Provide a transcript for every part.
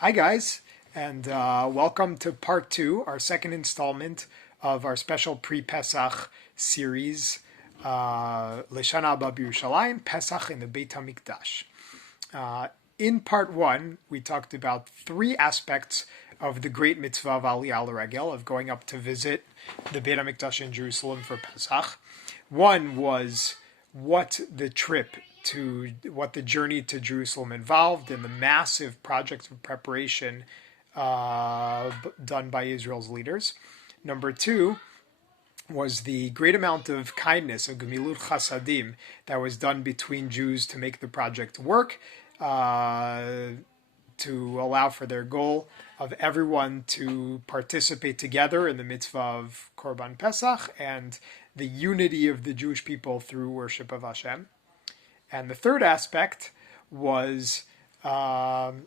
Hi guys, and welcome to part two, our second installment of our special pre-Pesach series, Leshana Haba B'Yerushalayim, Pesach in the Beit HaMikdash. In part one, we talked about three aspects of the great mitzvah of Aliyah L'Regel, of going up to visit the Beit HaMikdash in Jerusalem for Pesach. One was what the journey to Jerusalem involved and the massive projects of preparation done by Israel's leaders. Number two was the great amount of kindness, of Gemilut Chasadim, that was done between Jews to make the project work, to allow for their goal of everyone to participate together in the mitzvah of Korban Pesach and the unity of the Jewish people through worship of Hashem. And the third aspect was learning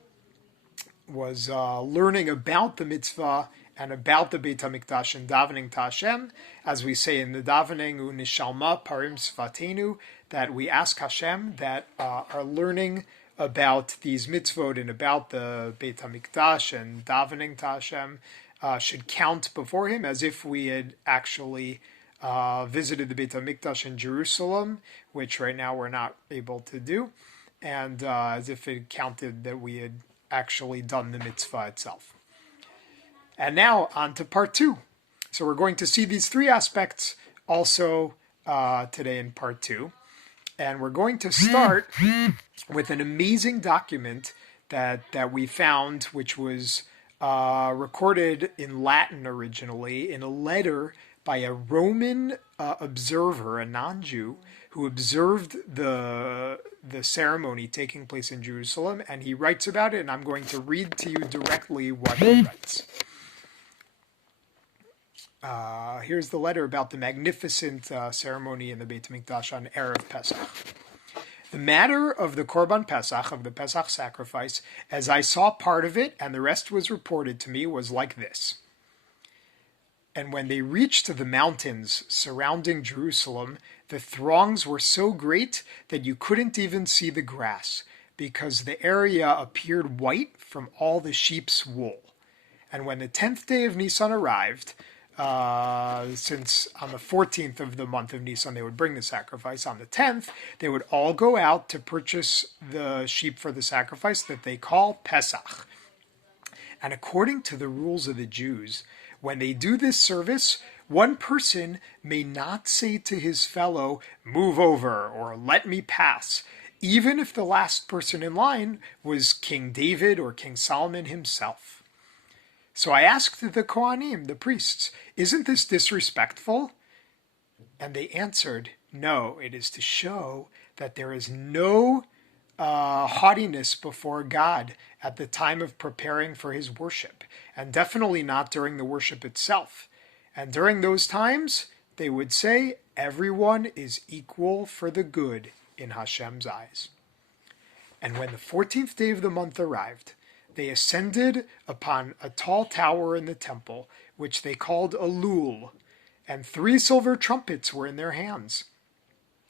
about the mitzvah and about the Beit HaMikdash and davening to Hashem, as we say in the davening, Unishalma Parim Sfatenu, that we ask Hashem that our learning about these mitzvot and about the Beit HaMikdash and davening to Hashem should count before Him as if we had actually visited the Beit HaMikdash in Jerusalem, which right now we're not able to do, and as if it counted that we had actually done the mitzvah itself. And now on to part two. So we're going to see these three aspects also today in part two. And we're going to start with an amazing document that we found, which was recorded in Latin originally in a letter by a Roman observer, a non-Jew, who observed the ceremony taking place in Jerusalem, and he writes about it, and I'm going to read to you directly what he writes. Here's the letter about the magnificent ceremony in the Beit HaMikdash on Erev Pesach. The matter of the Korban Pesach, of the Pesach sacrifice, as I saw part of it, and the rest was reported to me, was like this. And when they reached the mountains surrounding Jerusalem, the throngs were so great that you couldn't even see the grass, because the area appeared white from all the sheep's wool. And when the 10th day of Nisan arrived, since on the 14th of the month of Nisan they would bring the sacrifice, on the 10th they would all go out to purchase the sheep for the sacrifice that they call Pesach. And according to the rules of the Jews, when they do this service, one person may not say to his fellow, "Move over," or "Let me pass," even if the last person in line was King David or King Solomon himself. So I asked the Kohanim, the priests, "Isn't this disrespectful?" And they answered, "No, it is to show that there is no haughtiness before God at the time of preparing for His worship, and definitely not during the worship itself. And during those times, they would say, everyone is equal for the good in Hashem's eyes." And when the 14th day of the month arrived, they ascended upon a tall tower in the temple, which they called a lul, and 3 silver trumpets were in their hands.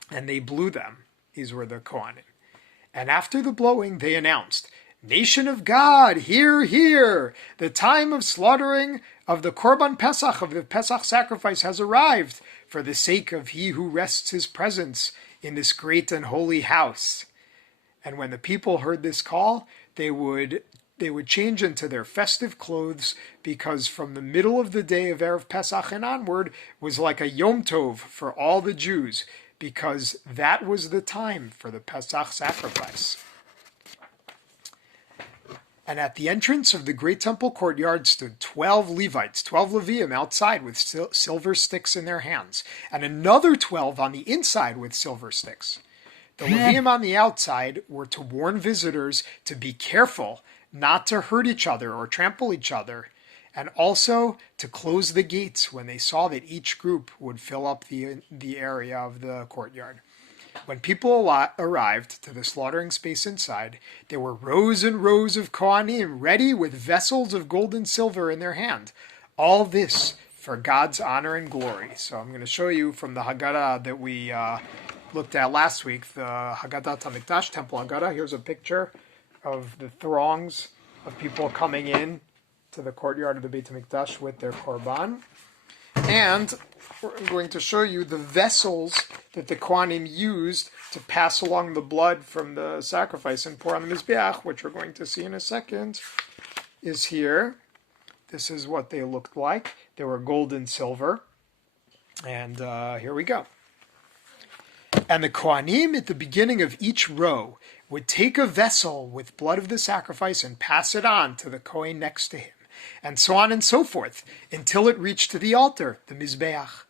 And they blew them. These were the Kohanim. And after the blowing, they announced, "Nation of God, hear, hear! The time of slaughtering of the Korban Pesach, of the Pesach sacrifice, has arrived, for the sake of He who rests His presence in this great and holy house." And when the people heard this call, they would change into their festive clothes, because from the middle of the day of Erev Pesach and onward was like a Yom Tov for all the Jews, because that was the time for the Pesach sacrifice. And at the entrance of the great temple courtyard stood 12 Levites, 12 Leviim outside with silver sticks in their hands, and another 12 on the inside with silver sticks. The Leviim on the outside were to warn visitors to be careful not to hurt each other or trample each other, and also to close the gates when they saw that each group would fill up the area of the courtyard. When people arrived to the slaughtering space inside, there were rows and rows of Kohanim ready with vessels of gold and silver in their hand. All this for God's honor and glory. So I'm going to show you from the Haggadah that we looked at last week, the Haggadah Hamikdash Temple Haggadah. Here's a picture of the throngs of people coming in to the courtyard of the Beit HaMikdash with their korban. And I'm going to show you the vessels that the Kohanim used to pass along the blood from the sacrifice and pour on the Mizbeach, which we're going to see in a second, is here. This is what they looked like. They were gold and silver. And here we go. And the Kohanim at the beginning of each row would take a vessel with blood of the sacrifice and pass it on to the Kohen next to him, and so on and so forth, until it reached to the altar, the Mizbeach.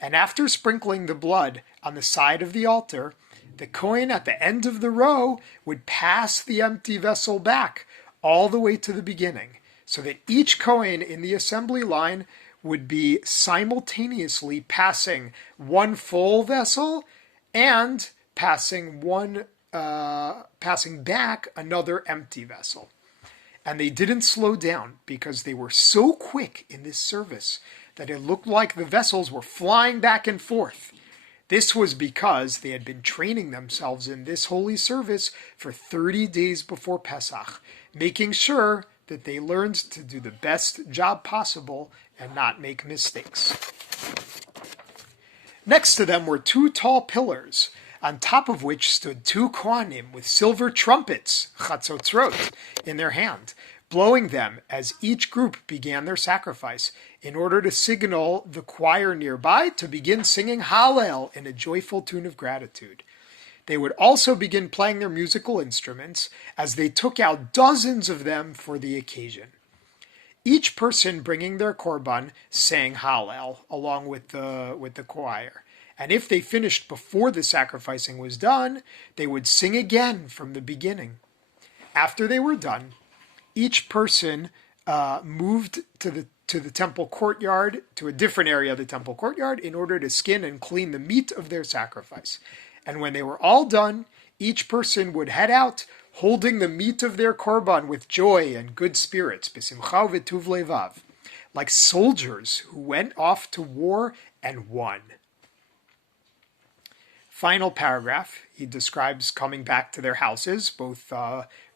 And after sprinkling the blood on the side of the altar, the Kohen at the end of the row would pass the empty vessel back all the way to the beginning, so that each Kohen in the assembly line would be simultaneously passing one full vessel and passing back another empty vessel. And they didn't slow down because they were so quick in this service that it looked like the vessels were flying back and forth. This was because they had been training themselves in this holy service for 30 days before Pesach, making sure that they learned to do the best job possible and not make mistakes. Next to them were two tall pillars, on top of which stood two Kohanim with silver trumpets, chatzotzrot, in their hand, blowing them as each group began their sacrifice, in order to signal the choir nearby to begin singing Hallel in a joyful tune of gratitude. They would also begin playing their musical instruments, as they took out dozens of them for the occasion. Each person bringing their korban sang Hallel along with the choir. And if they finished before the sacrificing was done, they would sing again from the beginning. After they were done, each person moved to the temple courtyard, to a different area of the temple courtyard, in order to skin and clean the meat of their sacrifice. And when they were all done, each person would head out, holding the meat of their korban with joy and good spirits, b'simcha v'tuv levav, like soldiers who went off to war and won. Final paragraph, he describes coming back to their houses, both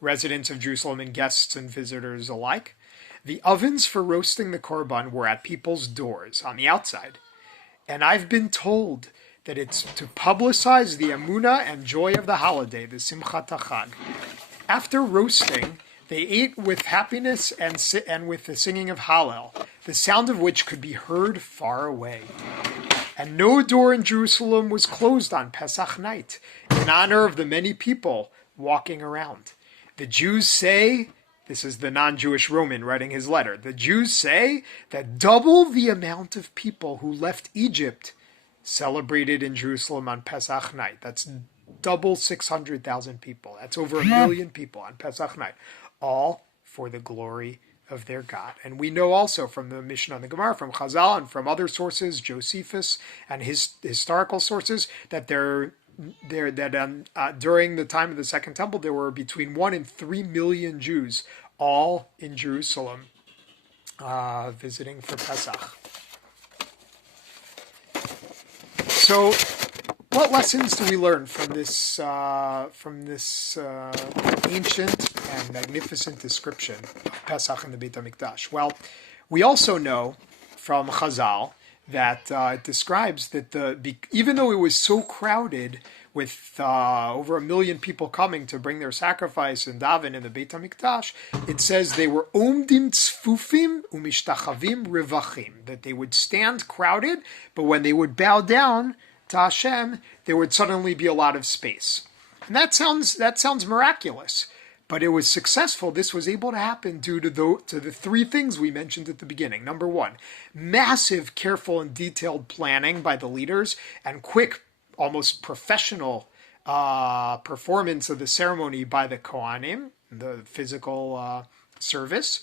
residents of Jerusalem and guests and visitors alike. The ovens for roasting the korban were at people's doors on the outside. And I've been told that it's to publicize the emunah and joy of the holiday, the Simchat HaChag. After roasting, they ate with happiness and with the singing of Hallel, the sound of which could be heard far away. And no door in Jerusalem was closed on Pesach night, in honor of the many people walking around. The Jews say, this is the non-Jewish Roman writing his letter, the Jews say that double the amount of people who left Egypt celebrated in Jerusalem on Pesach night. That's double 600,000 people. That's over 1 million people on Pesach night, all for the glory of their God. And we know also from the Mishnah and the Gemara, from Chazal and from other sources, Josephus and his historical sources, that during the time of the Second Temple, there were between 1 and 3 million Jews, all in Jerusalem, visiting for Pesach. So, what lessons do we learn from this ancient and magnificent description of Pesach in the Beit HaMikdash? Well, we also know from Chazal that it describes that even though it was so crowded with over 1 million people coming to bring their sacrifice and daven in the Beit HaMikdash, it says they were omdim tzfufim umishtachavim revachim, that they would stand crowded, but when they would bow down to Hashem, there would suddenly be a lot of space. And that sounds miraculous, but it was successful. This was able to happen due to the three things we mentioned at the beginning. Number one, massive, careful, and detailed planning by the leaders and quick, almost professional performance of the ceremony by the Kohanim, the physical service.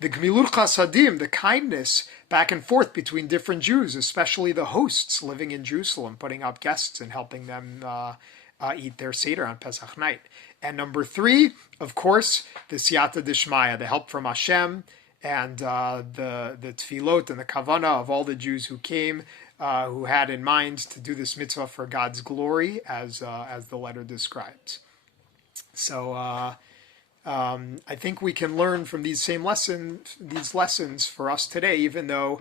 The Gmilut Chasadim, the kindness back and forth between different Jews, especially the hosts living in Jerusalem, putting up guests and helping them eat their Seder on Pesach night. And number three, of course, the Siyata Dishmaya, the help from Hashem, and the tefillot and the kavanah of all the Jews who came, who had in mind to do this mitzvah for God's glory, as the letter describes. So I think we can learn from these lessons for us today, even though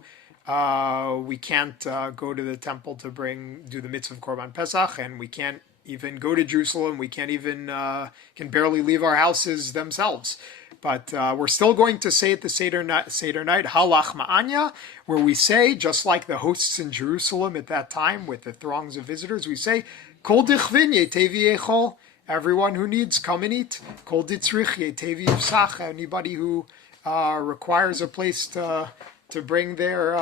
we can't go to the temple to do the mitzvah of Korban Pesach, and we can't even go to Jerusalem. We can't even can barely leave our houses themselves. But we're still going to say at the Seder night, Halach Ma'anya, where we say, just like the hosts in Jerusalem at that time with the throngs of visitors, we say, Kol dichvin yetevi echol. Everyone who needs, come and eat. Kol ditzrich yetevi yivsach. Anybody who requires a place to bring their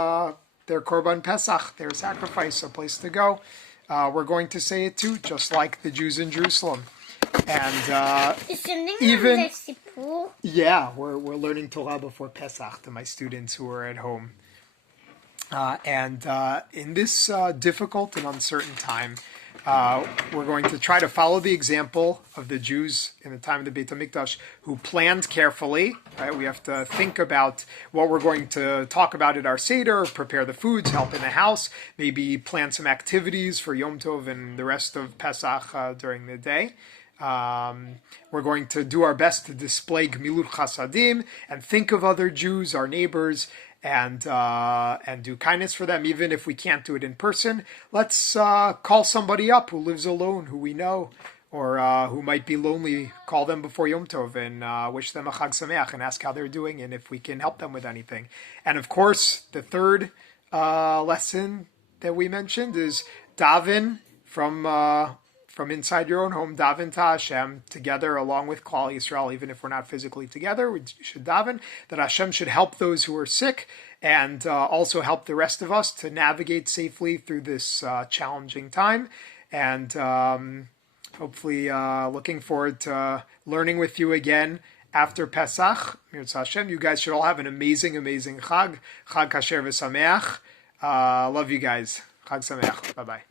Korban Pesach, their sacrifice, a place to go. We're going to say it too, just like the Jews in Jerusalem. And even, yeah, we're learning Torah before Pesach to my students who are at home. And in this difficult and uncertain time, we're going to try to follow the example of the Jews in the time of the Beit HaMikdash who planned carefully. Right? We have to think about what we're going to talk about at our Seder, prepare the foods, help in the house, maybe plan some activities for Yom Tov and the rest of Pesach during the day. We're going to do our best to display Gemilut Chasadim and think of other Jews, our neighbors, and do kindness for them, even if we can't do it in person. Let's call somebody up who lives alone, who we know, or who might be lonely. Call them before Yom Tov and wish them a Chag Sameach and ask how they're doing and if we can help them with anything. And of course, the third lesson that we mentioned is daven from inside your own home, daven to Hashem together along with Klal Yisrael, even if we're not physically together. We should daven that Hashem should help those who are sick and also help the rest of us to navigate safely through this challenging time. And hopefully looking forward to learning with you again after Pesach. Mirz Hashem, you guys should all have an amazing, amazing Chag. Chag Kasher v'Sameach. Love you guys. Chag Sameach. Bye-bye.